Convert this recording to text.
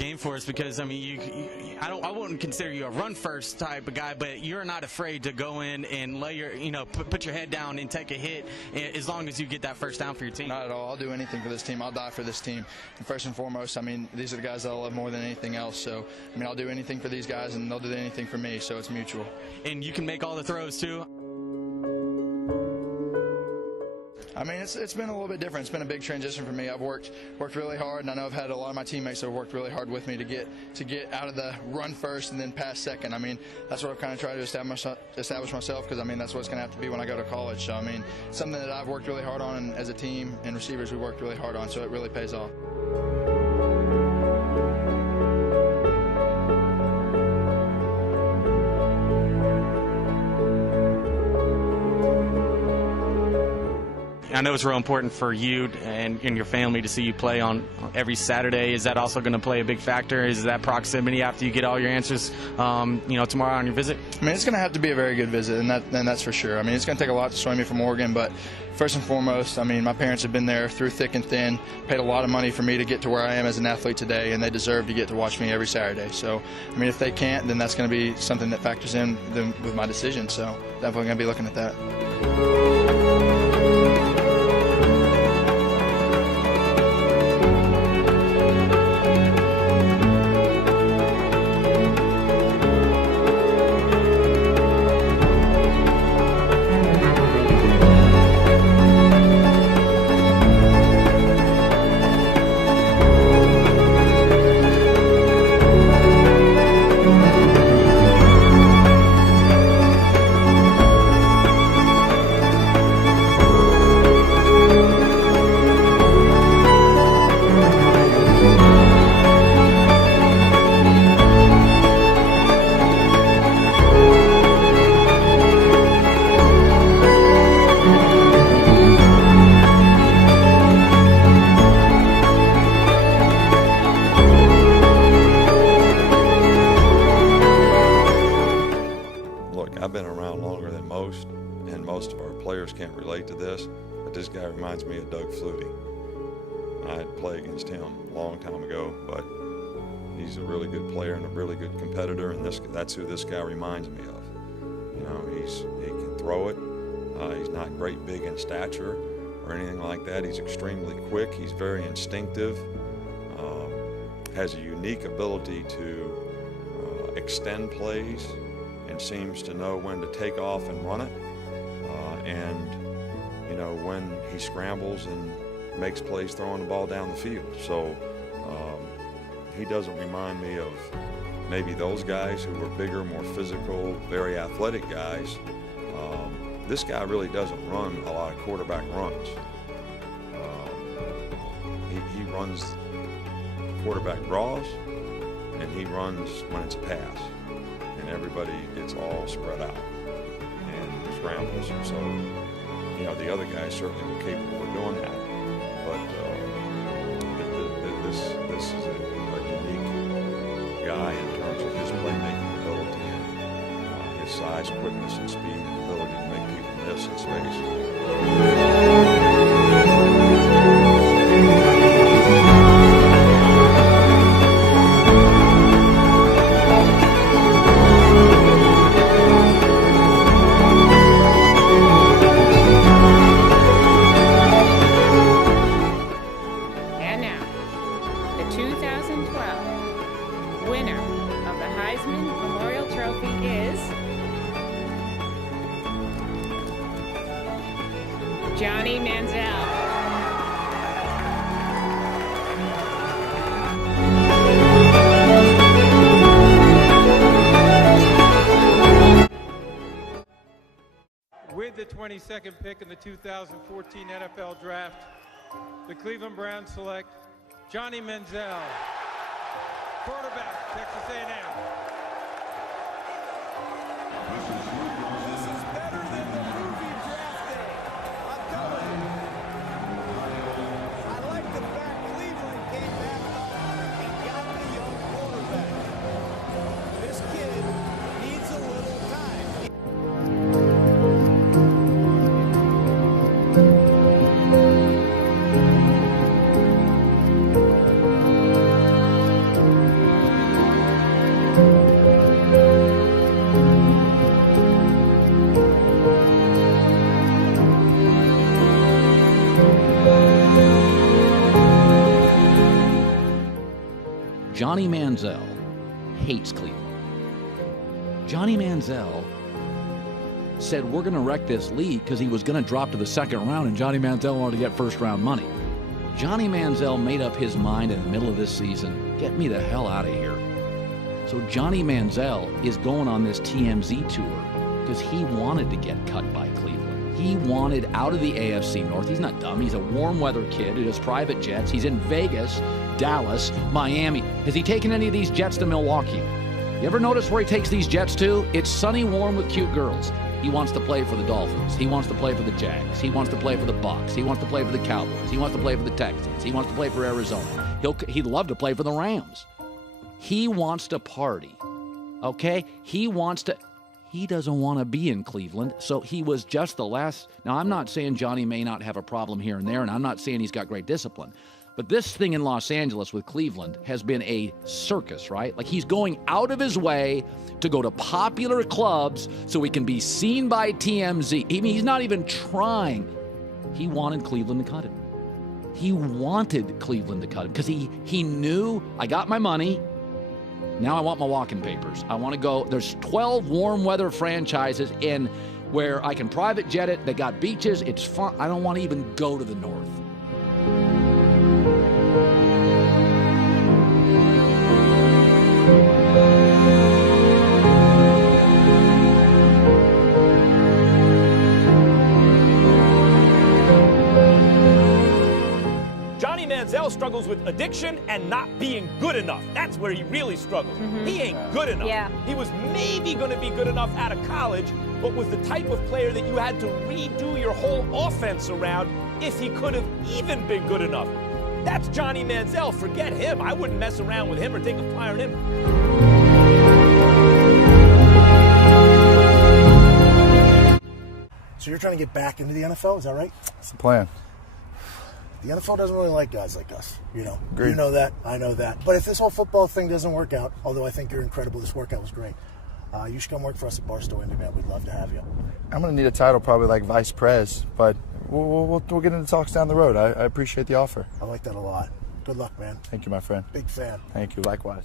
game for us, because I mean, I wouldn't consider you a run first type of guy, but you're not afraid to go in and lay your, put your head down and take a hit as long as you get that first down for your team. Not at all. I'll do anything for this team. I'll die for this team. And first and foremost, I mean, these are the guys that I love more than anything else. So, I mean, I'll do anything for these guys, and they'll do anything for me. So it's mutual. And you can make all the throws too. I mean, it's been a little bit different. It's been a big transition for me. I've worked really hard, and I know I've had a lot of my teammates that have worked really hard with me to get out of the run first and then pass second. I mean, that's what I've kind of tried to establish myself, because I mean, that's what it's going to have to be when I go to college. So I mean, something that I've worked really hard on, and as a team and receivers, we worked really hard on. So it really pays off. I know it's real important for you and your family to see you play on every Saturday. Is that also going to play a big factor? Is that proximity after you get all your answers, tomorrow on your visit? I mean, it's going to have to be a very good visit, and that's for sure. I mean, it's going to take a lot to sway me from Oregon, but first and foremost, I mean, my parents have been there through thick and thin, paid a lot of money for me to get to where I am as an athlete today, and they deserve to get to watch me every Saturday. So, I mean, if they can't, then that's going to be something that factors in with my decision. So, definitely going to be looking at that. I've been around longer than most, and most of our players can't relate to this, but this guy reminds me of Doug Flutie. I had played against him a long time ago, but he's a really good player and a really good competitor, and that's who this guy reminds me of. He can throw it. He's not great big in stature or anything like that. He's extremely quick. He's very instinctive. Has a unique ability to extend plays, and seems to know when to take off and run it. When he scrambles and makes plays throwing the ball down the field. So he doesn't remind me of maybe those guys who were bigger, more physical, very athletic guys. This guy really doesn't run a lot of quarterback runs. He runs quarterback draws, and he runs when it's a pass. And everybody gets all spread out and scrambles. So, the other guys certainly were capable of doing that. But this is a unique guy in terms of his playmaking ability and his size, quickness, and speed, and ability to make people miss in space. Winner of the Heisman Memorial Trophy is Johnny Manziel. With the 22nd pick in the 2014 NFL Draft, the Cleveland Browns select Johnny Manziel, quarterback, Texas A&M. This is better than the movie Draft Day. I'm telling you. I like the fact Cleveland came back and got the young quarterback. This kid needs a little time. hates Cleveland. Johnny Manziel said we're going to wreck this league because he was going to drop to the second round, and Johnny Manziel wanted to get first-round money. Johnny Manziel made up his mind in the middle of this season, get me the hell out of here. So Johnny Manziel is going on this TMZ tour because he wanted to get cut by Cleveland. He wanted out of the AFC North. He's not dumb. He's a warm-weather kid who has private jets. He's in Vegas, Dallas, Miami. Has he taken any of these jets to Milwaukee? You ever notice where he takes these jets to? It's sunny, warm with cute girls. He wants to play for the Dolphins. He wants to play for the Jags. He wants to play for the Bucs. He wants to play for the Cowboys. He wants to play for the Texans. He wants to play for Arizona. He'd love to play for the Rams. He wants to party, okay? He doesn't want to be in Cleveland, so he was just the last. Now, I'm not saying Johnny may not have a problem here and there, and I'm not saying he's got great discipline. But this thing in Los Angeles with Cleveland has been a circus, right? Like, he's going out of his way to go to popular clubs so he can be seen by TMZ. I mean, he's not even trying. He wanted Cleveland to cut him. He wanted Cleveland to cut him because he knew, I got my money. Now I want my walking papers. I want to go. There's 12 warm weather franchises in where I can private jet it. They got beaches. It's fun. I don't want to even go to the north. Manziel struggles with addiction and not being good enough. That's where he really struggles. He ain't good enough. Yeah. He was maybe going to be good enough out of college, but was the type of player that you had to redo your whole offense around if he could have even been good enough. That's Johnny Manziel. Forget him. I wouldn't mess around with him or take a flyer on him. So you're trying to get back into the NFL, is that right? That's the plan. The NFL doesn't really like guys like us, you know. Agreed. You know that, I know that. But if this whole football thing doesn't work out, although I think you're incredible, this workout was great, you should come work for us at Barstow Indy, man. We'd love to have you. I'm going to need a title probably like vice pres, but we'll get into talks down the road. I appreciate the offer. I like that a lot. Good luck, man. Thank you, my friend. Big fan. Thank you. Likewise.